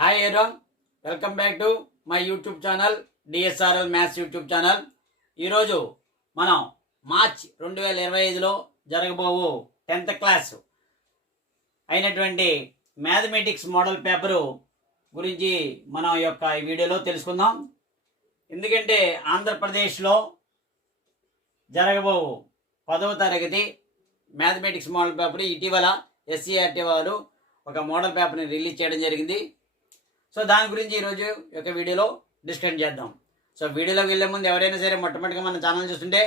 Hi everyone, welcome back to my YouTube channel DSRL maths YouTube channel. ఈరోజు మనం March 2025లో జరగబోవు 10th class అయినటువంటి mathematics model paper గురించి మనం ఈ వీడియోలో తెలుసుకుందాం. ఎందుకంటే ఆంధ్రప్రదేశ్లో జరగబోవు 10వ తరగతి మ్యాథమెటిక్స్ మోడల్ పేపర్ ఇటీవల ఎస్సీఆర్టీ వారు ఒక మోడల్ పేపర్ని రిలీజ్ చేయడం జరిగింది. సో దాని గురించి ఈరోజు ఒక వీడియోలో డిస్కస్ చేద్దాం. సో వీడియోలోకి వెళ్ళే ముందు ఎవరైనా సరే మొట్టమొదటిగా మన ఛానల్ చూస్తుంటే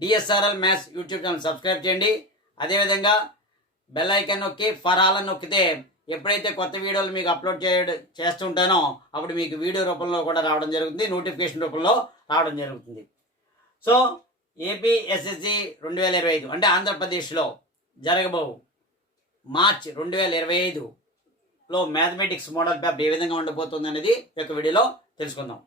DSRL maths YouTube channel subscribe చేయండి. అదేవిధంగా బెల్ ఐకాన్ నొక్కి ఫర్ ఆల్ అని నొక్కితే ఎప్పుడైతే కొత్త వీడియోలు మీకు అప్లోడ్ చేస్తుంటానో అప్పుడు మీకు వీడియో రూపంలో కూడా రావడం జరుగుతుంది, నోటిఫికేషన్ రూపంలో రావడం జరుగుతుంది. సో ఏపీ ఎస్ఎస్సి 2025 అంటే ఆంధ్రప్రదేశ్లో జరగబోవు మార్చ్ 2025లో మ్యాథమెటిక్స్ మోడల్ పేపర్ ఏ విధంగా ఉండబోతుంది అనేది ఒక వీడియోలో తెలుసుకుందాం.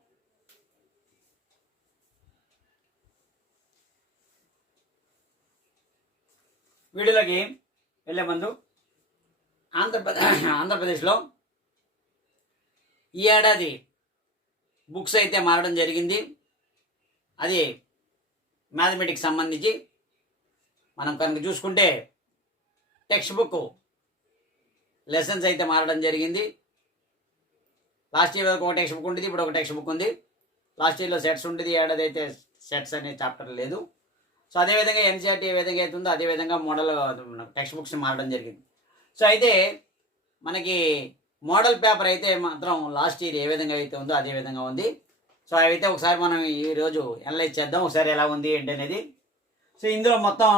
వీడియోలోకి వెళ్ళే ముందు ఆంధ్రప్రదేశ్లో ఈ ఏడాది బుక్స్ అయితే మారడం జరిగింది. అది మ్యాథమెటిక్స్ సంబంధించి మనం కనుక చూసుకుంటే టెక్స్ట్ బుక్ లెసన్స్ అయితే మారడం జరిగింది. లాస్ట్ ఇయర్ వరకు ఒక టెక్స్ట్ బుక్ ఉండేది, ఇప్పుడు ఒక టెక్స్ట్ బుక్ ఉంది. లాస్ట్ ఇయర్లో సెట్స్ ఉండేది, ఏడాది అయితే సెట్స్ అనే చాప్టర్ లేదు. సో అదేవిధంగా ఎన్సీఆర్టీ ఏ విధంగా అవుతుందో అదేవిధంగా మోడల్ టెక్స్ట్ బుక్స్ మారడం జరిగింది. సో అయితే మనకి మోడల్ పేపర్ అయితే మాత్రం లాస్ట్ ఇయర్ ఏ విధంగా అయితే ఉందో అదే విధంగా ఉంది. సో అవైతే ఒకసారి మనం ఈరోజు అనలైజ్ చేద్దాం, ఒకసారి ఎలా ఉంది ఏంటి అనేది. సో ఇందులో మొత్తం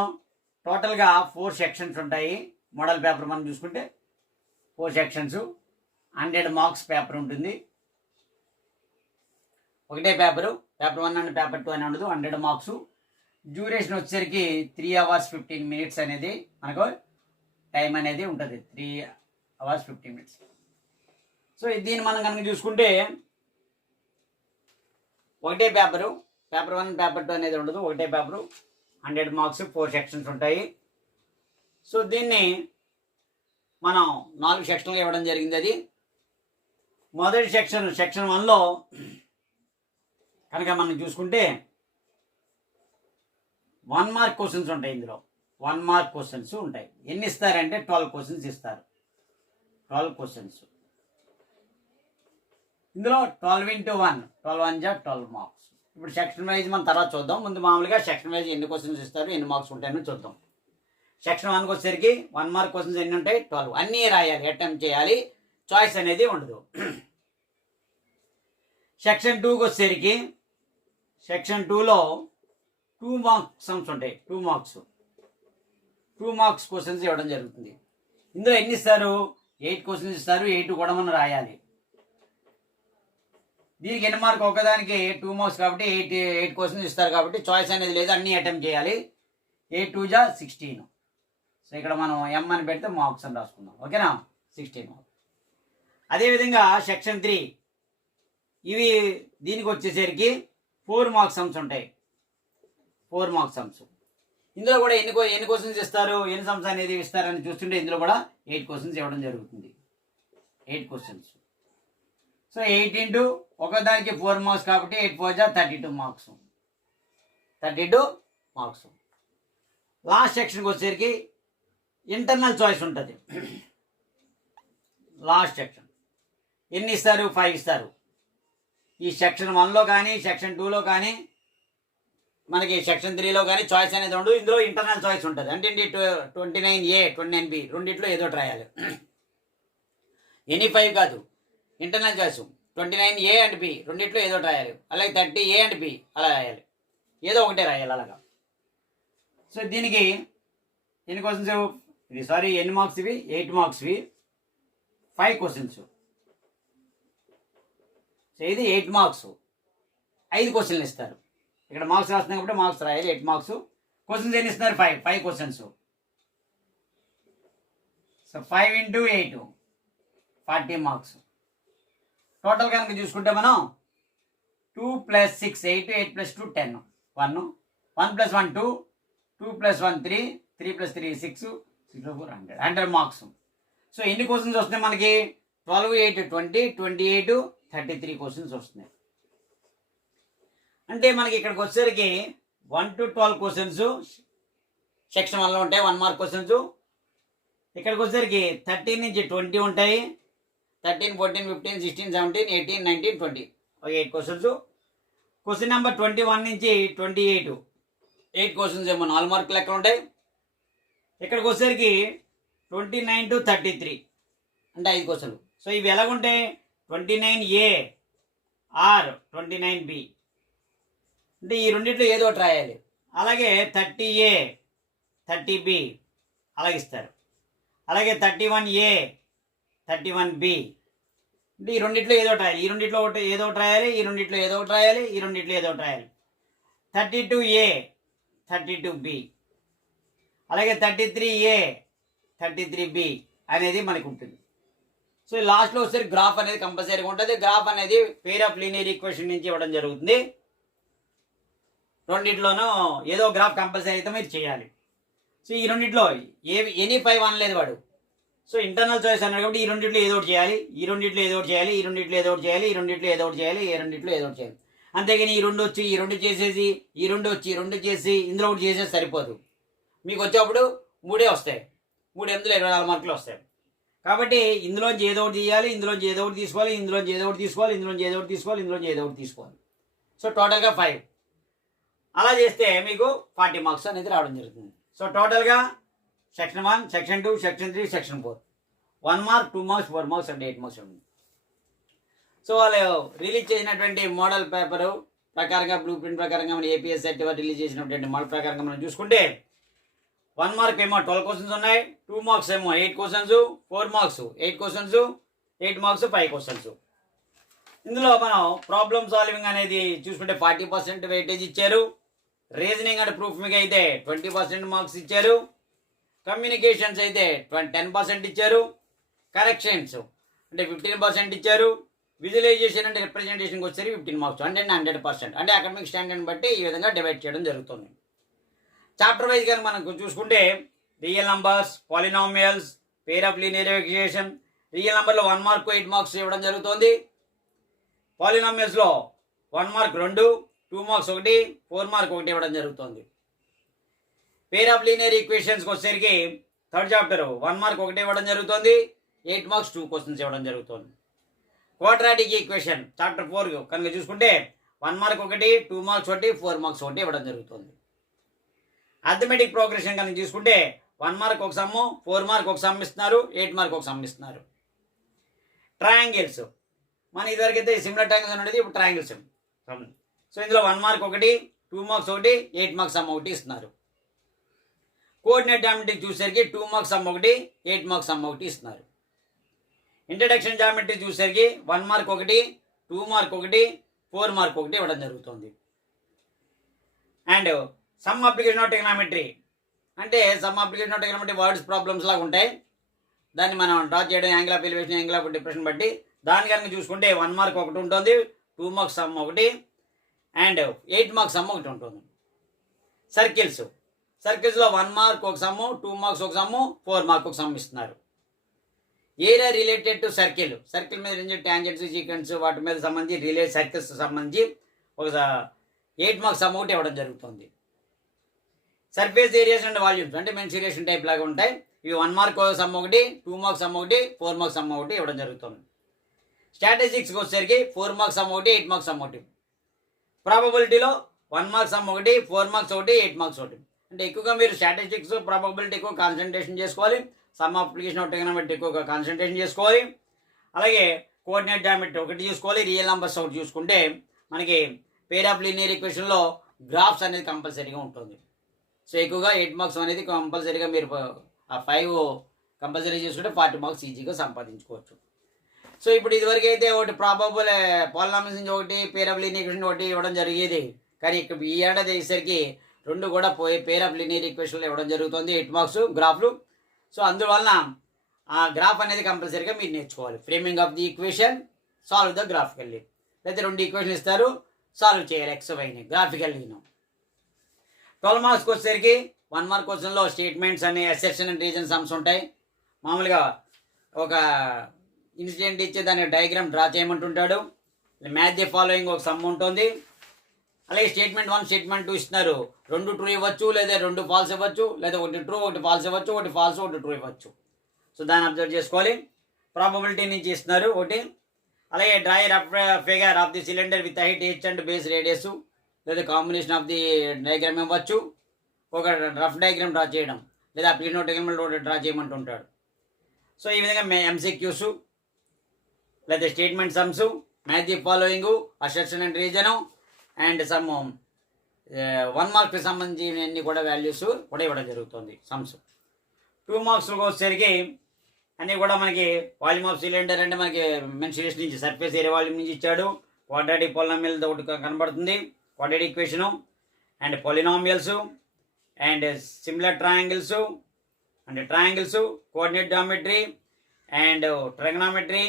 టోటల్గా 4 సెక్షన్స్ ఉంటాయి. మోడల్ పేపర్ మనం చూసుకుంటే 4 సెక్షన్స్, 100 మార్క్స్ పేపర్ ఉంటుంది. ఒకటే పేపర్ 1 అండ్ పేపర్ 2 అని ఉండదు, 100 మార్క్స్. డ్యూరేషన్ వచ్చేసరికి 3 hours 15 minutes అనేది మనకు టైం అనేది ఉంటుంది, 3 hours 15 minutes. సో దీన్ని మనం కనుక చూసుకుంటే ఒకటే పేపర్ 1 పేపర్ 2 అనేది ఉండదు, ఒకటే పేపరు 100 మార్క్స్, 4 సెక్షన్స్ ఉంటాయి. సో దీన్ని మనం 4 సెక్షన్లు ఇవ్వడం జరిగింది. అది మొదటి సెక్షన్ 1లో కనుక మనం చూసుకుంటే 1 మార్క్ క్వశ్చన్స్ ఉంటాయి. ఇందులో 1 మార్క్ క్వశ్చన్స్ ఉంటాయి. ఎన్ని ఇస్తారంటే 12 క్వశ్చన్స్ ఇస్తారు. 12 క్వశ్చన్స్ ఇందులో 12 into 1, 12 మార్క్స్. ఇప్పుడు సెక్షన్ వైజ్ మనం తర్వాత చూద్దాం. ముందు మామూలుగా సెక్షన్ వైజ్ ఎన్ని క్వశ్చన్స్ ఇస్తారు, ఎన్ని మార్క్స్ ఉంటాయని చూద్దాం. సెక్షన్ 1కి వచ్చేసరికి 1 మార్క్ క్వశ్చన్స్ ఎన్ని ఉంటాయి? 12. అన్నీ రాయాలి, అటెంప్ట్ చేయాలి, చాయిస్ అనేది ఉండదు. సెక్షన్ 2కి వచ్చేసరికి సెక్షన్ 2లో 2 మార్క్స్ సమ్స్ ఉంటాయి. 2 మార్క్స్ క్వశ్చన్స్ ఇవ్వడం జరుగుతుంది. ఇందులో ఎన్ని ఇస్తారు? 8 క్వశ్చన్స్ ఇస్తారు. 8 కూడా మనం రాయాలి. దీనికి ఎన్ని మార్క్? ఒకదానికి 2 మార్క్స్ కాబట్టి 8 క్వశ్చన్స్ ఇస్తారు కాబట్టి చాయిస్ అనేది లేదు, అన్నీ అటెంప్ట్ చేయాలి. 8 2 జా 16. సో ఇక్కడ మనం ఎం అని పెడితే మార్క్స్ అని రాసుకుందాం, ఓకేనా? 16 మార్క్స్. అదేవిధంగా సెక్షన్ 3 ఇవి దీనికి వచ్చేసరికి 4 మార్క్స్ సమ్స్ ఉంటాయి. 4 మార్క్స్ సమ్స్. ఇందులో కూడా ఎన్ని క్వశ్చన్స్ ఇస్తారు, ఎన్ని సమ్స్ అనేది ఇస్తారని చూస్తుంటే ఇందులో కూడా 8 క్వశ్చన్స్ ఇవ్వడం జరుగుతుంది. 8 క్వశ్చన్స్. సో 8 into ఒకదానికి 4 మార్క్స్ కాబట్టి 8 4 జా 32 మార్క్స్. 32 మార్క్స్. లాస్ట్ సెక్షన్కి వచ్చేసరికి ఇంటర్నల్ చాయిస్ ఉంటుంది. లాస్ట్ సెక్షన్ ఎన్ని ఇస్తారు? 5 ఇస్తారు. ఈ సెక్షన్ 1లో కానీ సెక్షన్ 2లో కానీ మనకి సెక్షన్ 3లో కానీ చాయిస్ అనేది ఉండదు. ఇందులో ఇంటర్నల్ చాయిస్ ఉంటుంది. అంటే 29A 29B రెండిట్లో ఏదో రాయాలి. ఎనీ 5 కాదు, internal choice 29A and B రెండిట్లో ఏదో రాయాలి. అలాగే 30A and B అలా రాయాలి, ఏదో ఒకటే రాయాలి అలాగా. సో దీనికి ఎన్ని క్వశ్చన్స్? ఎన్ని మార్క్స్ ఇవి? 8 మార్క్స్వి 5 క్వశ్చన్స్. సో ఇది 8 మార్క్స్, 5 క్వశ్చన్లు ఇస్తారు. ఇక్కడ మార్క్స్ రాస్తున్నాం కాబట్టి మార్క్స్ రాయాలి. 8 మార్క్స్. క్వశ్చన్స్ ఎన్ని ఇస్తున్నారు? 5 questions. So 5 into 8 40 marks. Total కనుక చూసుకుంటే మనం 2 + 6 8 8 + 2 10 1 1 + 1 2 2 + 1 3 3 + 3 6 6 4 100 మార్క్స్. సో ఎన్ని క్వశ్చన్స్ వస్తాయి మనకి? 12, 8, 20, 28, 33 క్వశ్చన్స్ వస్తున్నాయి. అంటే మనకి ఇక్కడికి వచ్చేసరికి 1 to 12 క్వశ్చన్స్ సెక్షన్ 1లో ఉంటాయి, 1 మార్క్ క్వశ్చన్స్. ఇక్కడికి వచ్చేసరికి 13 నుంచి 20 ఉంటాయి, 13, 14, 15, 16, 17, 18, 19, 20 8 క్వశ్చన్స్. క్వశ్చన్ నెంబర్ 21 నుంచి 28 8 క్వశ్చన్స్ ఏమో 4 మార్కులు లెక్కలు ఉంటాయి. ఇక్కడికి వచ్చేసరికి 29 to 33 అంటే 5 క్వశ్చన్లు. సో ఇవి ఎలాగుంటాయి, 29A ఆర్ 29B అంటే ఈ రెండింటిలో ఏదో ఒకటి రాయాలి. అలాగే 30A 30B అలాగే ఇస్తారు. అలాగే 31A 31B అంటే ఈ రెండింటిలో ఏదో ఒకటి రాయాలి, ఈ రెండింటిలో ఒకటి ఏదో ఒకటి రాయాలి, ఈ రెండింటిలో ఏదో ఒకటి రాయాలి, ఈ రెండింటిలో ఏదో ఒకటి రాయాలి. 32A 32B అలాగే 33A 33B అనేది మనకు ఉంటుంది. సో లాస్ట్లో వచ్చేసరికి గ్రాఫ్ అనేది కంపల్సరీగా ఉంటుంది. గ్రాఫ్ అనేది పేర్ ఆఫ్ లీనియర్ ఈక్వేషన్ నుంచి ఇవ్వడం జరుగుతుంది. రెండింటిలోనూ ఏదో గ్రాఫ్ కంపల్సరీ అయితే మీరు చేయాలి. సో ఈ రెండింటిలో ఎనీ 5 అనలేదు వాడు. సో ఇంటర్నల్ చాయిస్ అన్నాడు కాబట్టి ఈ రెండింటిలో ఏదో ఒకటి చేయాలి, ఈ రెండింటిలో ఏదో ఒకటి చేయాలి, ఈ రెండింటిలో ఏదో ఒకటి చేయాలి, ఈ రెండింటిలో ఏదో ఒకటి చేయాలి, ఈ రెండింటిలో ఏదో ఒకటి చేయాలి. అంతేగాని ఈ రెండు వచ్చి ఈ రెండు చేసేసి ఈ రెండు వచ్చి ఈ రెండు చేసి ఇందులో ఒకటి చేసేసి సరిపోదు. మీకు వచ్చేప్పుడు 3 వస్తాయి, 3 ఎందులో 24 మార్కులు వస్తాయి. కాబట్టి ఇందులోంచి ఏదో ఒకటి చేయాలి, ఇందులోంచి ఏదో ఒకటి తీసుకోవాలి, ఇందులోంచి ఏదో ఒకటి తీసుకోవాలి, ఇందులోంచి ఏదో ఒకటి తీసుకోవాలి, ఇందులోంచి ఏదో ఒకటి తీసుకోవాలి. సో టోటల్గా 5 అలా చేస్తే మీకు 40 మార్క్స్ అనేది రావడం జరుగుతుంది. సో టోటల్గా section 1, section 2, section 3, section 4 1 mark, 2 marks, 4 marks అంటే 8 మార్క్స్ ఉంటుంది. సో వాళ్ళు రిలీజ్ చేసినటువంటి మోడల్ పేపరు ప్రకారంగా బ్లూ ప్రింట్ ప్రకారంగా మన APSCET రిలీజ్ చేసినటువంటి మోడల్ ప్రకారంగా మనం చూసుకుంటే 1 మార్క్ ఏమో 12 క్వశ్చన్స్ ఉన్నాయి, 2 మార్క్స్ ఏమో 8 questions, 4 marks 8 questions, 8 marks 5 questions. ఇందులో మనం ప్రాబ్లమ్ సాల్వింగ్ అనేది చూసుకుంటే 40% వెయిటేజ్ ఇచ్చారు. రీజనింగ్ అండ్ ప్రూఫింగ్ అయితే 20% మార్క్స్ ఇచ్చారు. కమ్యూనికేషన్స్ అయితే 10% ఇచ్చారు. కరెక్షన్స్ అంటే 15% ఇచ్చారు. విజువలైజేషన్ అంటే రిప్రజెంటేషన్కి వచ్చేసరికి 15 మార్క్స్ అంటే 100%. అంటే అకాడమిక్ స్టాండర్డ్ని బట్టి ఈ విధంగా డివైడ్ చేయడం జరుగుతుంది. చాప్టర్ వైజ్ కానీ మనం చూసుకుంటే real numbers, polynomials, pair of linear equation, real నెంబర్లో 1 మార్క్ 8 మార్క్స్ ఇవ్వడం జరుగుతుంది. పాలినామియల్స్లో 1 మార్క్ 2, 2 మార్క్స్ 1, 4 మార్క్ 1 ఇవ్వడం జరుగుతుంది. పేర్ ఆఫ్ లీనియర్ ఈక్వేషన్స్కి వచ్చేసరికి థర్డ్ చాప్టర్ 1 మార్క్ 1 ఇవ్వడం జరుగుతుంది, 8 మార్క్స్ 2 క్వశ్చన్స్ ఇవ్వడం జరుగుతుంది. క్వాడ్రాటిక్ ఈక్వేషన్ చాప్టర్ 4 కనుక చూసుకుంటే 1 మార్క్ 1, 2 మార్క్స్ 1, 4 మార్క్స్ 1 ఇవ్వడం జరుగుతుంది. అర్థమెటిక్ ప్రోగ్రెషన్ కనుక చూసుకుంటే 1 మార్క్ ఒక సమ్ము, 4 మార్క్ ఒక సమ్ ఇస్తున్నారు, 8 మార్క్ ఒక సమ్ ఇస్తున్నారు. ట్రయాంగిల్స్ మన ఇదివరకు అయితే సిమిలర్ ట్రయాంగిల్స్ అనేది ఇప్పుడు ట్రయాంగిల్స్. సో ఇందులో 1 మార్క్ 1, 2 మార్క్స్ 1, 8 మార్క్స్ సమ్ 1 ఇస్తున్నారు. కోఆర్డినేట్ జామెట్రీ చూసేసరికి 2 మార్క్స్ సమ్ 1, 8 మార్క్స్ సమ్ 1 ఇస్తున్నారు. ఇంట్రడక్షన్ జామెట్రీ చూసేసరికి 1 మార్క్ 1, 2 మార్క్ 1, 4 మార్క్ 1 ఇవ్వడం జరుగుతుంది. And sum application of trigonometry అంటే sum application of trigonometry words problems లాగా ఉంటాయి. దాన్ని మనం డ్రా చేయడం angle of elevation, angle of depression బట్టి దాని కనుక చూసుకుంటే 1 మార్క్ 1 ఉంటుంది, 2 marks sum 1 and 8 marks sum 1 ఉంటుంది. సర్కిల్స్లో 1 మార్క్ ఒక సమ్ము, 2 మార్క్స్ ఒక సమ్ము, 4 మార్క్ ఒక సమ్ ఇస్తున్నారు. ఏరియా రిలేటెడ్ టు సర్కిల్ మీద నుంచి టాంజెంట్స్, సీక్వెన్స్ వాటి మీద సంబంధించి సర్కిల్స్ సంబంధించి ఒక 8 మార్క్స్ సమ్ 1 ఇవ్వడం జరుగుతుంది. సర్ఫేస్ ఏరియాస్ అండ్ వాల్యూమ్స్ అంటే మెన్సురేషన్ టైప్ లాగా ఉంటాయి. ఇవి 1 mark some 1, 2 marks sum 1, 4 marks sum 1 ఇవ్వడం జరుగుతుంది. స్టాటిస్టిక్స్కి వచ్చేసరికి 4 marks sum 1, 8 marks sum 1. ప్రాబబిలిటీలో 1 mark some 1, 4 marks 1, 8 marks 1. అంటే ఎక్కువగా మీరు స్టాటిస్టిక్స్, ప్రాబబిలిటీ ఎక్కువ కాన్సన్ట్రేషన్ చేసుకోవాలి. సమ్ అప్లికేషన్ ఆఫ్ ట్రిగ్నోమెట్రీ ఎక్కువగా కాన్సన్ట్రేషన్ చేసుకోవాలి. అలాగే కోఆర్డినేట్ జామెట్రీ ఒకటి చూసుకోవాలి. రియల్ నెంబర్స్ ఒకటి చూసుకుంటే మనకి పేర్ ఆఫ్ లీనియర్ ఈక్వేషన్లో గ్రాఫ్స్ అనేది కంపల్సరీగా ఉంటుంది. సో ఎక్కువగా 8 మార్క్స్ అనేది కంపల్సరీగా మీరు ఆ 5 కంపల్సరీ చేసుకుంటే 40 మార్క్స్ ఈజీగా సంపాదించుకోవచ్చు. సో ఇప్పుడు ఇదివరకు అయితే ఒకటి ప్రాబబుల్ పాలినామియల్స్ నుంచి ఒకటి, పేర్ ఆఫ్ లీనియర్ ఈక్వేషన్ ఒకటి ఇవ్వడం జరిగేది. కానీ ఇక్కడ ఈ ఏడాది అయ్యేసరికి 2 కూడా పేర్ ఆఫ్ లీనియర్ ఈక్వేషన్లో ఇవ్వడం జరుగుతుంది, 8 మార్క్స్ గ్రాఫ్లు. సో అందువలన ఆ గ్రాఫ్ అనేది కంపల్సరీగా మీరు నేర్చుకోవాలి. Framing of the equation, solve the graphically. లేదా 2 ఈక్వేషన్ ఇస్తారు, సాల్వ్ చేయాలి ఎక్స్ వైని గ్రాఫికల్లీ. 12 మార్క్స్కి వచ్చేసరికి 1 మార్క్ క్వశ్చన్లో స్టేట్మెంట్స్ అని అసెప్షన్ అండ్ రీజన్ సమ్స్ ఉంటాయి. మామూలుగా ఒక ఇన్సిడెంట్ ఇచ్చి దాని డయాగ్రామ్ డ్రా చేయమంటుంటాడు. మ్యాచ్ ది ఫాలోయింగ్ ఒక సమ్ ఉంటుంది. అలాగే స్టేట్మెంట్ 1 స్టేట్మెంట్ 2 ఇస్తున్నారు. 2 ట్రూ ఇవ్వచ్చు, లేదా 2 ఫాల్స్ ఇవ్వచ్చు, లేదా 1 ట్రూ 1 ఫాల్స్ ఇవ్వచ్చు, 1 ఫాల్స్ 1 ట్రూ ఇవ్వచ్చు. సో దాన్ని అబ్జర్వ్ చేసుకోవాలి. ప్రాబబిలిటీ నుంచి ఇస్తున్నారు ఒకటి. అలాగే draw rough figure of the cylinder with height H and base radius, లేదా కాంబినేషన్ ఆఫ్ ది డయాగ్రామ్ ఇవ్వచ్చు. ఒక రఫ్ డయాగ్రామ్ డ్రా చేయడం, లేదా ప్లీనో డయాగ్రామ్ డ్రా చేయమంటుంటాడు. సో ఈ విధంగా ఎంసీక్యూస్, లేదా statement sums, match the following, assertion and reason, and some 1 మార్క్కి సంబంధించినవన్నీ కూడా వాల్యూస్ కూడా ఇవ్వడం జరుగుతుంది. సమ్స్ 2 మార్క్స్కి వచ్చేసరికి అన్నీ కూడా మనకి వాల్యూమ్ ఆఫ్ సిలిండర్ అంటే మనకి మెన్సురేషన్ నుంచి సర్ఫేస్ ఏరియా వాల్యూమ్ నుంచి ఇచ్చాడు. క్వాడ్రాటిక్ పాలినామియల్ ఒకటి కనబడుతుంది, quadratic equation, and polynomials, and similar triangles, and triangles, coordinate geometry, and trigonometry,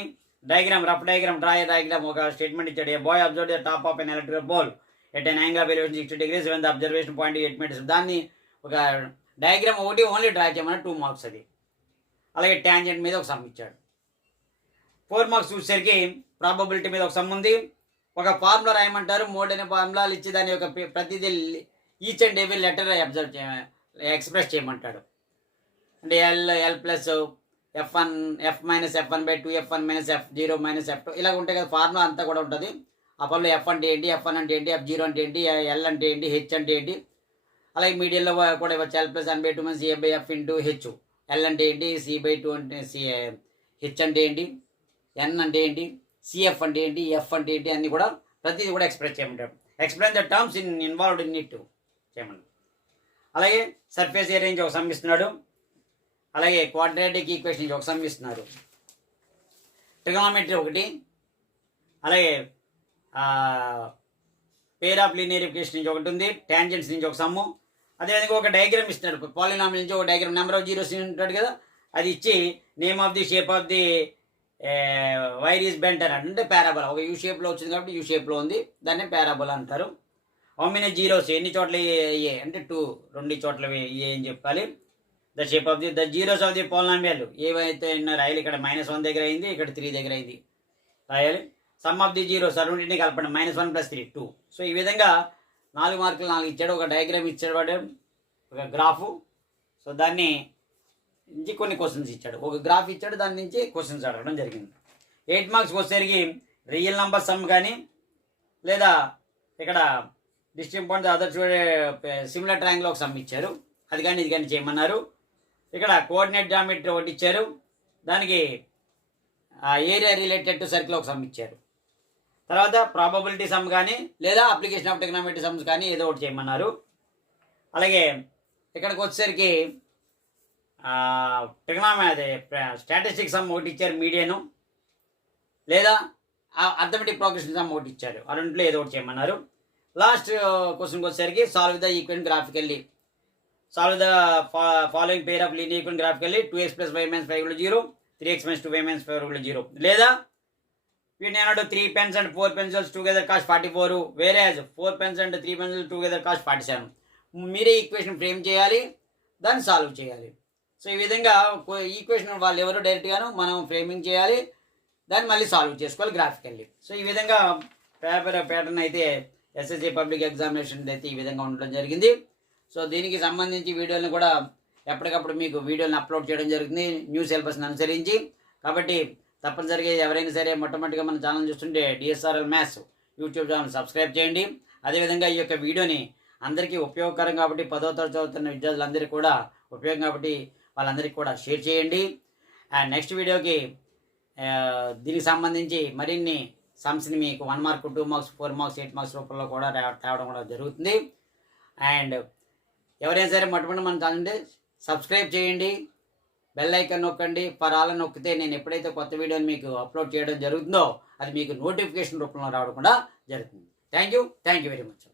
diagram rough diagram draw diagram ఒక స్టేట్మెంట్ ఇచ్చాడు. A boy observe the top of an electrical pole at an angle of elevation 60 degrees when the observation point 8 meters. దాన్ని ఒక diagram ఒకటి only draw చేయమని 2 marks అది. అలాగే tangent మీద ఒక సమ్ ఇచ్చాడు. 4 మార్క్స్ చూసేసరికి ప్రాబబిలిటీ మీద ఒక సమ్ ఉంది. ఒక ఫార్ములా రాయమంటారు. 3 అనే ఫార్ములాలు ఇచ్చి దాని యొక్క ప్రతిదీ each and every letter express చేయమంటాడు. అంటే L plus F1 F minus F1/2 F1 minus F0 minus F2 ఇలా ఉంటాయి కదా. ఫార్ములా అంతా కూడా ఉంటుంది. ఆ పనులు F అంటే ఏంటి, F1 అంటే ఏంటి, F0 అంటే ఏంటి, L అంటే ఏంటి, H అంటే ఏంటి. అలాగే మీడియంలో కూడా ఇవ్వచ్చు. L plus N/2 minus A/F into H. L అంటే ఏంటి, C/2 అంటే H అంటే ఏంటి, N అంటే ఏంటి, CF అంటే ఏంటి, F అంటే ఏంటి అన్నీ కూడా ప్రతిదీ కూడా ఎక్స్ప్రెస్ చేయమంటారు. Explain the terms involved in it చేయమని. అలాగే సర్ఫేస్ ఏరియా నుంచి ఒక సమ్ ఇస్తున్నాడు. అలాగే క్వాడ్రాటిక్ ఈక్వేషన్ నుంచి ఒక సమ్ ఇస్తున్నారు. ట్రిగోనోమెట్రీ ఒకటి, అలాగే పేర్ ఆఫ్ లీనియర్ ఈక్వేషన్ నుంచి ఒకటి ఉంది. ట్యాంజెంట్స్ నుంచి ఒక సమ్ము. అదేవిధంగా ఒక డయాగ్రామ్ ఇస్తున్నాడు. పాలినామియల్ నుంచి ఒక డయాగ్రామ్ నెంబర్ ఆఫ్ జీరోస్ ఉంటాడు కదా, అది ఇచ్చి name of the shape of the wire is bent అని అంటే పారాబోలా. ఒక యూ షేప్లో వచ్చింది కాబట్టి యూ షేప్లో ఉంది, దాన్ని పారాబోలా అంటారు. హౌ మెనీ జీరోస్, ఎన్ని చోట్ల ఏ అంటే 2 చోట్ల ఏ అని చెప్పాలి. The shape of the zeros of the polynomial ఏవైతే రాయాలి. ఇక్కడ -1 దగ్గర అయింది, ఇక్కడ 3 దగ్గర అయింది రాయాలి. సమ్ ఆఫ్ ది జీరోస్ రెండింటిని కలపండి. -1 + 3 2. సో ఈ విధంగా 4 మార్కులు 4 ఇచ్చాడు. ఒక డయాగ్రామ్ ఇచ్చాడు వాడు, ఒక గ్రాఫు. సో దాన్ని నుంచి కొన్ని క్వశ్చన్స్ ఇచ్చాడు. ఒక గ్రాఫ్ ఇచ్చాడు, దాని నుంచి క్వశ్చన్స్ అడగడం జరిగింది. 8 మార్క్స్కి వచ్చేసరికి రియల్ నెంబర్ సమ్ కానీ, లేదా ఇక్కడ distinct point other similar triangle ఒక సమ్ ఇచ్చారు, అది కానీ ఇది కానీ చేయమన్నారు. ఇక్కడ కోఆర్డినేట్ జామెట్రీ ఒకటి ఇచ్చారు, దానికి ఏరియా రిలేటెడ్ టు సర్కిల్ ఒక సమ్ ఇచ్చారు. తర్వాత ప్రాబబిలిటీ సమ్ కానీ, లేదా అప్లికేషన్ ఆఫ్ ట్రిగోనోమెట్రీ సమ్స్ కానీ ఏదో ఒకటి చేయమన్నారు. అలాగే ఇక్కడికి వచ్చేసరికి అదే స్టాటిస్టిక్ సమ్ ఒకటి ఇచ్చారు, మీడియను, లేదా అర్థమెటిక్ ప్రోగ్రెషన్ సమ్ ఒకటి ఇచ్చారు. ఆ రెండింటిలో ఏదో ఒకటి చేయమన్నారు. లాస్ట్ క్వశ్చన్కి వచ్చేసరికి solve the equation graphically. Solve the following pair of linear equation graphically. 2x + y - 5 = 0, 3x - 2y - 4 = 0. లేదా వీటిని ఏమన్నాడు, 3 pens and 4 pencils together cost 44, whereas 4 pens and 3 pencils together cost 47. మీరే ఈక్వేషన్ ఫ్రేమ్ చేయాలి, దాన్ని సాల్వ్ చేయాలి. So ఈ విధంగా equation వాళ్ళు ఎవరు డైరెక్ట్గాను మనం ఫ్రేమింగ్ చేయాలి, దాన్ని మళ్ళీ సాల్వ్ చేసుకోవాలి గ్రాఫికల్లీ. సో ఈ విధంగా ప్యాటర్న్ అయితే ఎస్ఎస్సి పబ్లిక్ ఎగ్జామినేషన్ అయితే ఈ విధంగా ఉండడం జరిగింది. సో దీనికి సంబంధించి వీడియోలను కూడా ఎప్పటికప్పుడు మీకు వీడియోలను అప్లోడ్ చేయడం జరుగుతుంది న్యూ సిలబస్ని అనుసరించి. కాబట్టి తప్పనిసరిగా ఎవరైనా సరే మొట్టమొదటిగా మన ఛానల్ చూస్తుంటే DSRL maths YouTube channel subscribe చేయండి. అదేవిధంగా ఈ యొక్క వీడియోని అందరికీ ఉపయోగకరం కాబట్టి 10వ తరగతి చదువుతున్న విద్యార్థులందరికీ కూడా ఉపయోగం కాబట్టి వాళ్ళందరికీ కూడా షేర్ చేయండి. అండ్ నెక్స్ట్ వీడియోకి దీనికి సంబంధించి మరిన్ని సమ్స్ని మీకు 1 మార్క్, 2 మార్క్స్, 4 మార్క్స్, 8 మార్క్స్ రూపంలో కూడా తేవడం కూడా జరుగుతుంది. అండ్ ఎవరైనా సరే మొట్టమొదటి మన ఛానల్ సబ్స్క్రైబ్ చేయండి, బెల్ ఐకాన్ నొక్కండి. ఫర్ ఆల్ నొక్కితే నేను ఎప్పుడైతే కొత్త వీడియోని మీకు అప్లోడ్ చేయడం జరుగుతుందో అది మీకు నోటిఫికేషన్ రూపంలో రావడం కూడా జరుగుతుంది. Thank you very much.